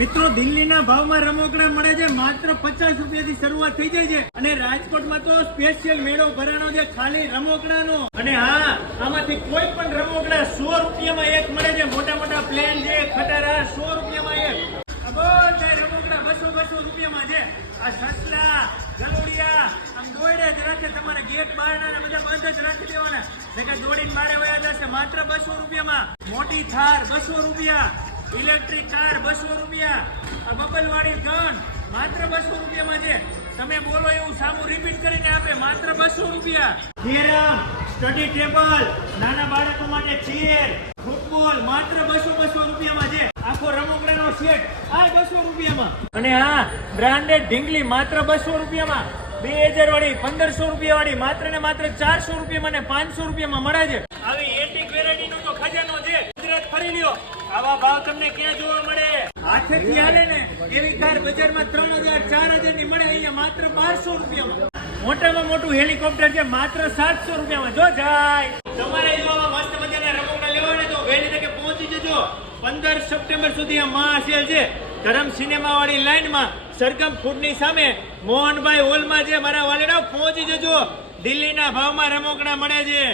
મિત્રો, દિલ્હીના ભાવમાં રમકડા મળે છે, માત્ર પચાસ રૂપિયાથી શરૂઆત થઈ જાય છે. અને રાજકોટમાં તો સ્પેશિયલ મેળો ભરાણો છે, ખાલી રમકડાનો. અને હા, આમાંથી કોઈ પણ રમકડા સો રૂપિયામાં એક મળે છે, મોટા મોટા પ્લેન છે, ખટારા સો રૂપિયામાં એક. બધા રમકડા બસો બસો રૂપિયામાં છે. આ સસલા ગંગોડિયા આમ દોડે જ રાખે, તમારે ગેટ બહારના બધા બંધ જ રાખી દેવાના. જોડીને બારે વયા જશે, માત્ર બસો રૂપિયામાં. મોટી થાર બસો રૂપિયા. ઇલેક્ટ્રિક કાર બસો રૂપિયા આ બબલવાળી ગન માત્ર બસો રૂપિયામાં છે. તમે બોલો એવું સામું રિપીટ કરીને આપે માત્ર બસો રૂપિયા. કેરમ સ્ટડી ટેબલ નાના બાળકો માટે ચેર ફૂટબોલ માત્ર બસો બસો રૂપિયામાં છે. આખો રમકડાનો સેટ આ બસો રૂપિયામાં. અને હા બ્રાન્ડેડ ઢીંગલી માત્ર બસો રૂપિયામાં. બે હજાર વાળી પંદરસો રૂપિયા વાળી માત્ર ને માત્ર ચારસો રૂપિયામાં ને પાંચસો રૂપિયામાં મળે છે. આવી એન્ટિક આવા ભાવ તમને ક્યાં જોવા મળે? હાથેથી હાલે ને, એવી કાર બજારમાં ત્રણ હજાર, ચાર હજારની મળે, અહીંયા માત્ર બારસો રૂપિયામાં. મોટામાં મોટું હેલિકોપ્ટર છે, માત્ર સાતસો રૂપિયામાં. જો જાય. તમારે જો મસ્ત મજાના રમકડા લેવા ને તો વહેલી તકે પહોંચી જજો. પંદર સપ્ટેમ્બર સુધી આ મહા સેલ છે. ધરમ સિનેમા વાળી લાઈનમાં સરગમ ફૂડની સામે મોહનભાઈ હોલમાં છે. મારા વાલેડા, પહોંચી જજો. દિલ્હીના ભાવમાં રમકડા મળે છે.